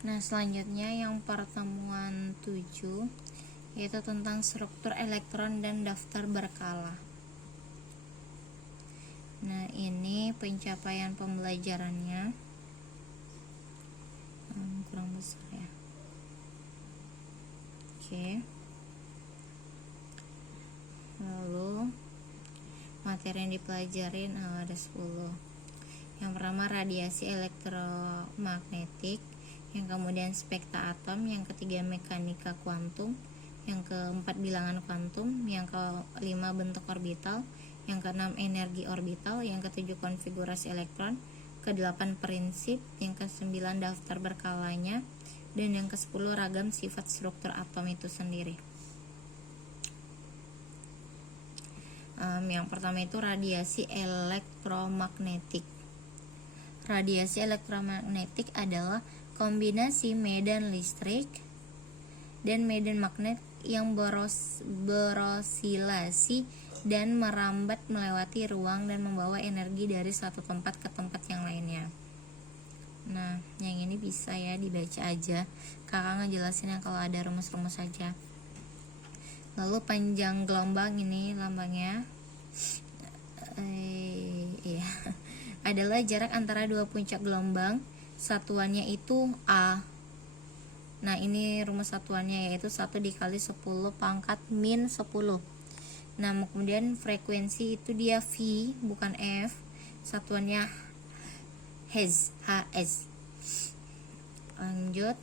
Nah, selanjutnya yang pertemuan 7 yaitu tentang struktur elektron dan daftar berkala. Nah, ini pencapaian pembelajarannya kurang besar ya. Oke. Lalu materi yang dipelajarin ada 10. Yang pertama radiasi elektromagnetik, yang kemudian spektra atom, yang ketiga mekanika kuantum, yang keempat bilangan kuantum, yang kelima bentuk orbital, yang keenam energi orbital, yang ketujuh konfigurasi elektron, kedelapan prinsip, yang kesembilan daftar berkalanya, dan yang ke-10 ragam sifat struktur atom itu sendiri. Yang pertama itu radiasi elektromagnetik. Radiasi elektromagnetik adalah kombinasi medan listrik dan medan magnet yang berosilasi dan merambat melewati ruang dan membawa energi dari satu tempat ke tempat yang lainnya. Nah, yang ini bisa ya dibaca aja. Kakak ngejelasinnya kalau ada rumus-rumus saja. Lalu panjang gelombang ini lambangnya adalah jarak antara dua puncak gelombang, satuannya itu A. Nah, ini rumus satuannya yaitu 1 dikali 10 pangkat min 10. Nah, kemudian frekuensi itu dia V bukan F, satuannya Hz. Lanjut,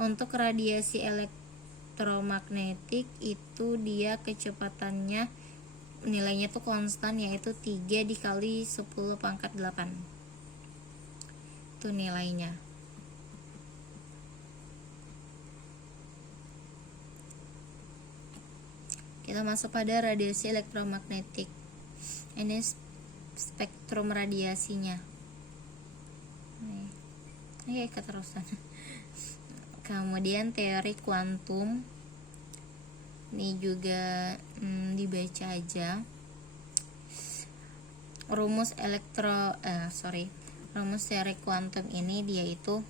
untuk radiasi elektromagnetik itu dia kecepatannya nilainya tuh konstan yaitu 3 dikali 10 pangkat 8. Itu nilainya. Kita masuk pada radiasi elektromagnetik. Ini spektrum radiasinya. Ini keterusan. Kemudian teori kuantum. Ini juga dibaca aja. Rumus teori kuantum ini dia itu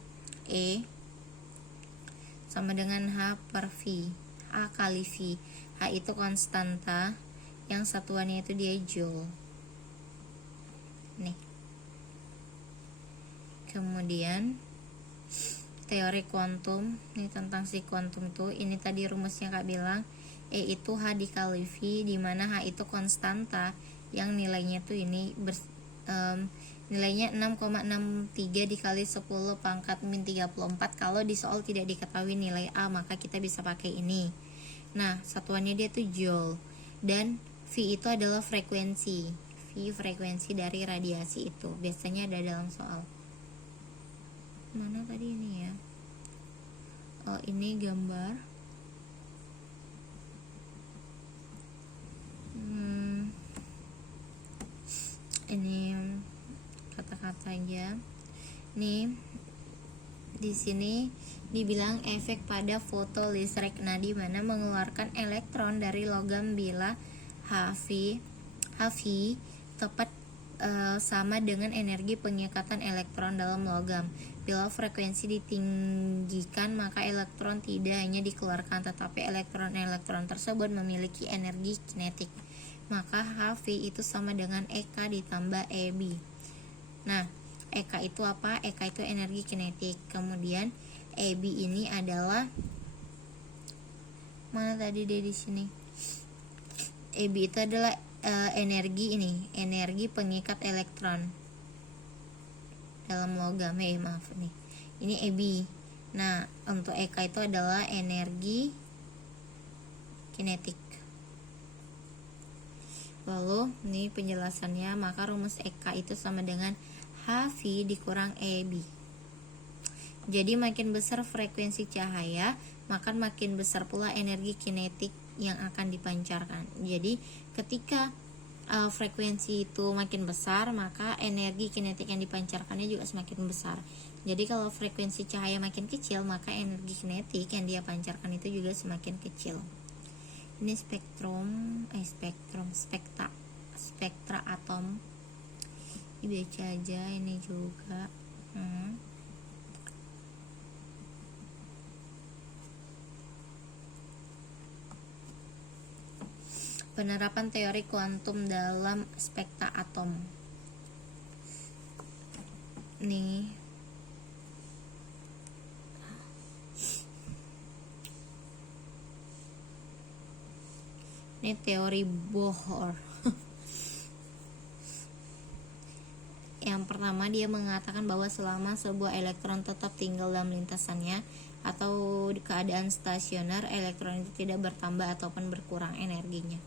E sama dengan H per V. A kali V. H itu konstanta, yang satuannya itu dia joule. Nih. Kemudian teori kuantum, ini tentang si kuantum tuh, ini tadi rumusnya Kak bilang, E itu H dikali V, di mana H itu konstanta, yang nilainya tuh ini nilainya 6,63 dikali 10 pangkat min 34. Kalau di soal tidak diketahui nilai A, maka kita bisa pakai ini. Nah, satuannya dia tuh joule, dan V itu adalah frekuensi. V frekuensi dari radiasi itu. Biasanya ada dalam soal. Mana tadi ini ya? Oh, ini gambar. Ini kata-kata aja. Nih, di sini dibilang efek pada fotolistrik. Nah, di mana mengeluarkan elektron dari logam bila Hv tepat sama dengan energi pengikatan elektron dalam logam. Bila frekuensi ditinggikan, maka elektron tidak hanya dikeluarkan, tetapi elektron-elektron tersebut memiliki energi kinetik. Maka Hv itu sama dengan EK ditambah EB. Nah, EK itu apa? EK itu energi kinetik. Kemudian EB ini adalah mana tadi dia di sini? EB itu adalah energi pengikat elektron dalam logam. Maaf nih. Ini EB. Nah, untuk EK itu adalah energi kinetik. Lalu, ini penjelasannya, maka rumus EK itu sama dengan Hv dikurang EB. Jadi makin besar frekuensi cahaya, maka makin besar pula energi kinetik yang akan dipancarkan. Jadi ketika frekuensi itu makin besar, maka energi kinetik yang dipancarkannya juga semakin besar. Jadi kalau frekuensi cahaya makin kecil, maka energi kinetik yang dia pancarkan itu juga semakin kecil. Ini spektra atom. Dibaca aja ini juga. Penerapan teori kuantum dalam spektra atom. Nih, ini teori Bohr. Yang pertama, dia mengatakan bahwa selama sebuah elektron tetap tinggal dalam lintasannya atau di keadaan stasioner, elektron itu tidak bertambah ataupun berkurang energinya.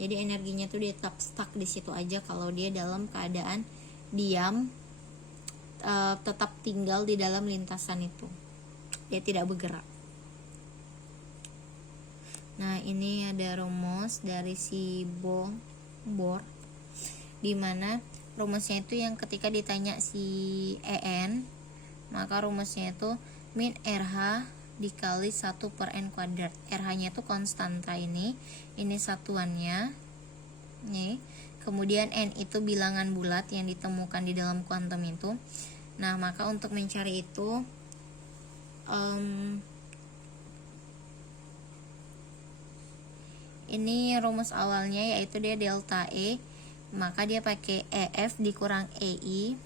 Jadi energinya tuh dia tetap stuck di situ aja kalau dia dalam keadaan diam, tetap tinggal di dalam lintasan itu. Dia tidak bergerak. Nah, ini ada rumus dari si Bohr, di mana rumusnya itu yang ketika ditanya si En, maka rumusnya itu min RH dikali 1/n². RH-nya itu konstanta ini satuannya. Nih, kemudian N itu bilangan bulat yang ditemukan di dalam kuantum itu. Nah, maka untuk mencari itu ini rumus awalnya yaitu dia delta E, maka dia pakai EF dikurang EI,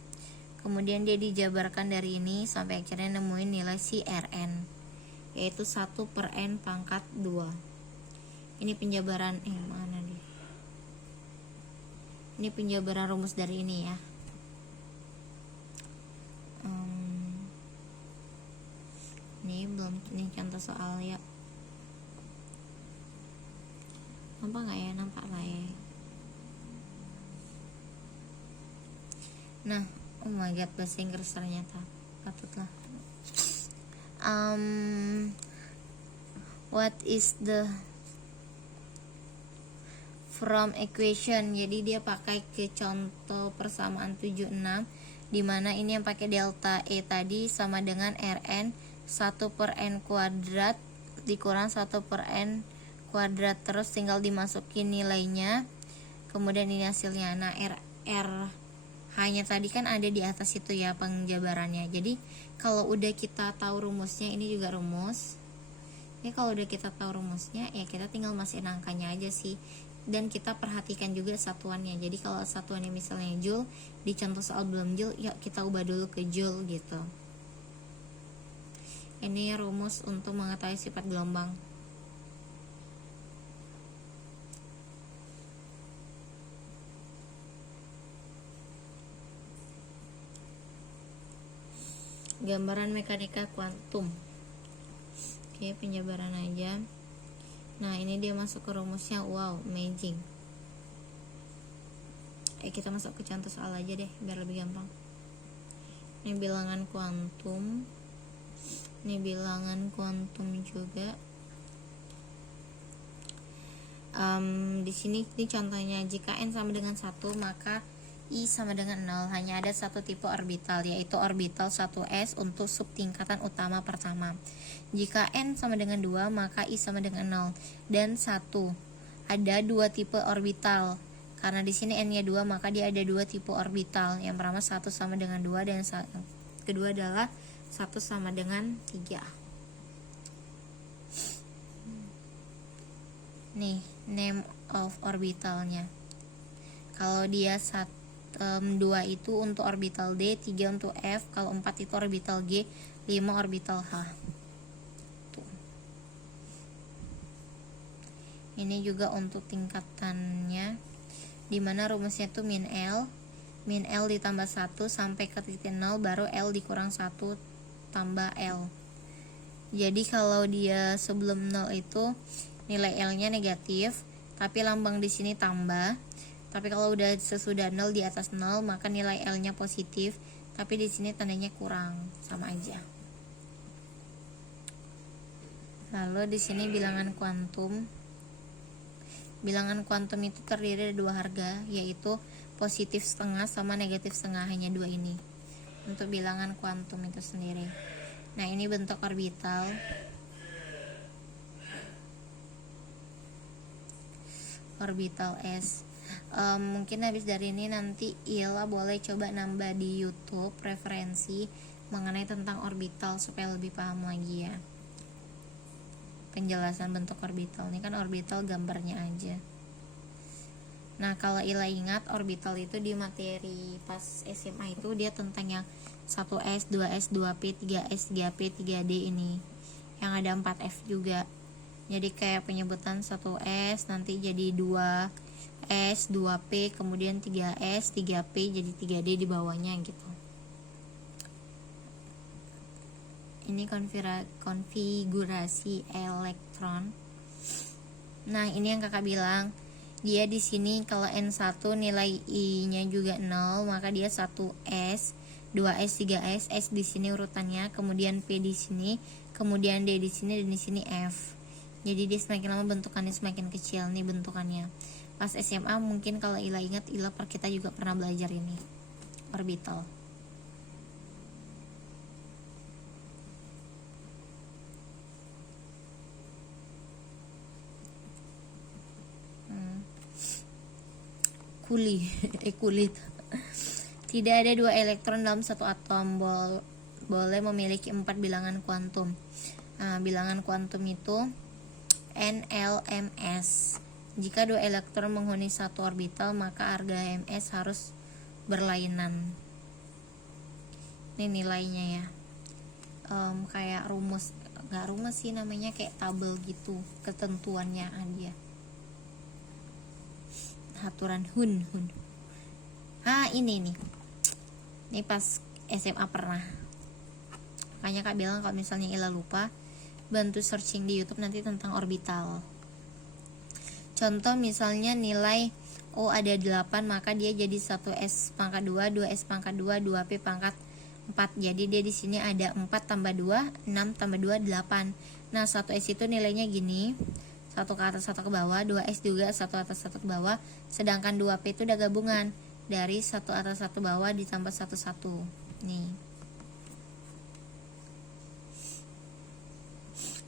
kemudian dia dijabarkan dari ini sampai akhirnya nemuin nilai si Rn, yaitu 1/n². Ini penjabaran mana dia? Ini penjabaran rumus dari ini ya. Ini contoh soal ya. Nampak nggak ya? Nampak lah ya. Nah, oh my god, bahasa Inggris ternyata. Patutlah. What is the from equation? Jadi dia pakai ke contoh persamaan 76, dimana ini yang pakai delta E tadi sama dengan Rn 1/n² dikurang 1/n², terus tinggal dimasukin nilainya, kemudian ini hasilnya. Nah, hanya tadi kan ada di atas itu ya penjabarannya. Jadi kalau udah kita tahu rumusnya, ini juga rumus. Ini kalau udah kita tahu rumusnya, ya kita tinggal masukin angkanya aja sih. Dan kita perhatikan juga satuannya. Jadi kalau satuannya misalnya joule, di contoh soal belum joule, ya kita ubah dulu ke joule gitu. Ini rumus untuk mengetahui sifat gelombang. Gambaran mekanika kuantum. Oke, penjabaran aja. Nah, ini dia masuk ke rumusnya. Wow, amazing. Kita masuk ke contoh soal aja deh biar lebih gampang. Ini bilangan kuantum. Ini bilangan kuantum juga. Di sini ini contohnya, jika n sama dengan 1 maka I sama dengan 0. Hanya ada satu tipe orbital, yaitu orbital 1s untuk subtingkatan utama pertama. Jika n sama dengan 2 maka I sama dengan 0 dan 1. Ada dua tipe orbital. Karena di sini n-nya 2 maka dia ada dua tipe orbital. Yang pertama 1 sama dengan 2 dan yang kedua adalah 1 sama dengan 3. Nih, name of orbitalnya. Kalau dia 2 itu untuk orbital D, 3 untuk F, kalau 4 itu orbital G, 5 orbital H. Tuh. Ini juga untuk tingkatannya, dimana rumusnya itu min L ditambah 1 sampai ke titik 0, baru L dikurang 1 tambah L. Jadi kalau dia sebelum 0 itu nilai L-nya negatif, tapi lambang di sini tambah. Tapi kalau udah sesudah 0 di atas 0 maka nilai L-nya positif, tapi di sini tandanya kurang, sama aja. Lalu di sini bilangan kuantum. Bilangan kuantum itu terdiri dari dua harga, yaitu positif setengah sama negatif setengah, hanya dua ini untuk bilangan kuantum itu sendiri. Nah, ini bentuk orbital. Orbital S. Mungkin habis dari ini nanti Ila boleh coba nambah di YouTube referensi mengenai tentang orbital supaya lebih paham lagi ya. Penjelasan bentuk orbital. Ini kan orbital gambarnya aja. Nah, kalau Ila ingat, orbital itu di materi pas SMA itu dia tentang yang 1S, 2S, 2P, 3S, 3P, 3D ini. Yang ada 4F juga. Jadi kayak penyebutan 1S nanti jadi 2S, 2P, kemudian 3S, 3P, jadi 3D di bawahnya gitu. Ini konfigurasi elektron. Nah, ini yang kakak bilang. Dia di sini kalau N1 nilai I-nya juga 0, maka dia 1S, 2S, 3S, S di sini urutannya, kemudian P di sini, kemudian D di sini, dan di sini F. Jadi dia semakin lama bentukannya semakin kecil nih bentukannya. Pas SMA mungkin kalau Ila ingat, kita juga pernah belajar ini, orbital. Kulit. Tidak ada 2 elektron dalam satu atom boleh memiliki 4 bilangan kuantum. Nah, bilangan kuantum itu NLMS. Jika 2 elektron menghuni satu orbital, maka harga MS harus berlainan. Ini nilainya ya. Kayak nggak rumus sih namanya, kayak tabel gitu, ketentuannya aja. Aturan Hun. Ini pas SMA pernah. Makanya kak bilang kalau misalnya Ila lupa, bantu searching di YouTube nanti tentang orbital. Contoh misalnya nilai O ada 8, maka dia jadi 1S pangkat 2, 2S pangkat 2, 2P pangkat 4. Jadi dia di sini ada 4 tambah 2, 6 tambah 2, 8. Nah, 1S itu nilainya gini. 1 ke atas 1 ke bawah, 2S juga 1 atas 1 ke bawah, sedangkan 2P itu udah gabungan dari 1 atas 1 bawah ditambah 1 nih.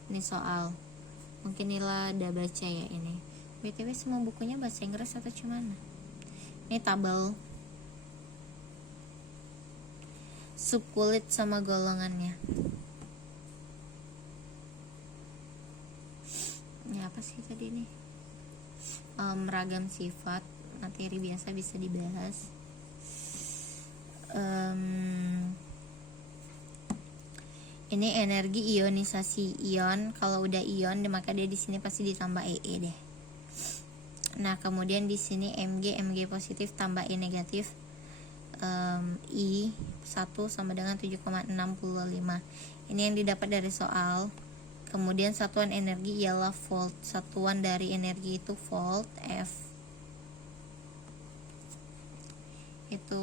Ini soal mungkin Nila udah baca ya ini. BTW semua bukunya bahasa Inggris atau cuman? Ini tabel subkulit sama golongannya. Ini apa sih tadi nih? Ragam sifat, materi biasa bisa dibahas. Ini energi ionisasi ion. Kalau udah ion, maka dia di sini pasti ditambah EE deh. Nah, kemudian di sini Mg positif tambah E negatif. I 1 sama dengan 7,65. Ini yang didapat dari soal. Kemudian satuan energi ialah volt. Satuan dari energi itu volt. F itu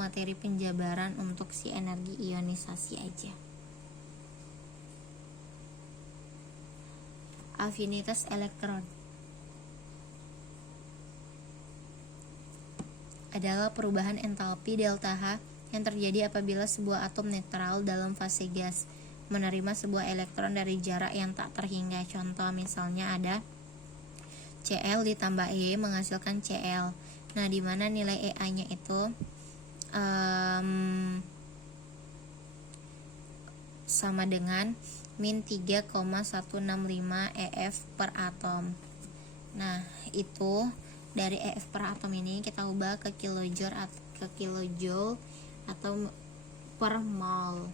materi penjabaran untuk si energi ionisasi aja. Afinitas elektron adalah perubahan entalpi delta H yang terjadi apabila sebuah atom netral dalam fase gas menerima sebuah elektron dari jarak yang tak terhingga. Contoh misalnya ada Cl ditambah E menghasilkan Cl. Nah, di mana nilai EA-nya itu sama dengan min 3,165 EF per atom. Nah, itu dari EF per atom ini kita ubah ke kilojoule atau per mol.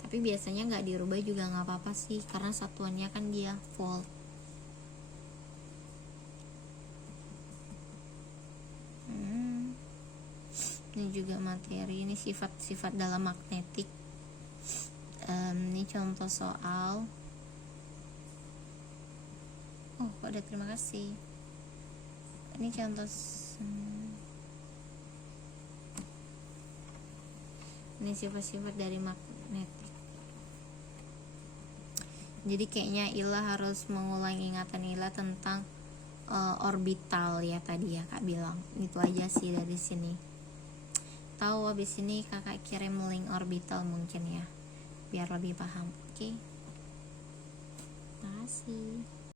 Tapi biasanya nggak dirubah juga nggak apa-apa sih, karena satuannya kan dia volt. Ini juga materi, ini sifat-sifat dalam magnetik. Ini contoh soal. Oh, kok ada terima kasih. Ini contoh. Ini sifat-sifat dari magnetik. Jadi kayaknya Ila harus mengulang ingatan Ila tentang orbital ya tadi ya kak bilang. Itu aja sih dari sini. Tahu habis ini kakak kirim link orbital mungkin ya, biar lebih paham. Oke. Terima kasih.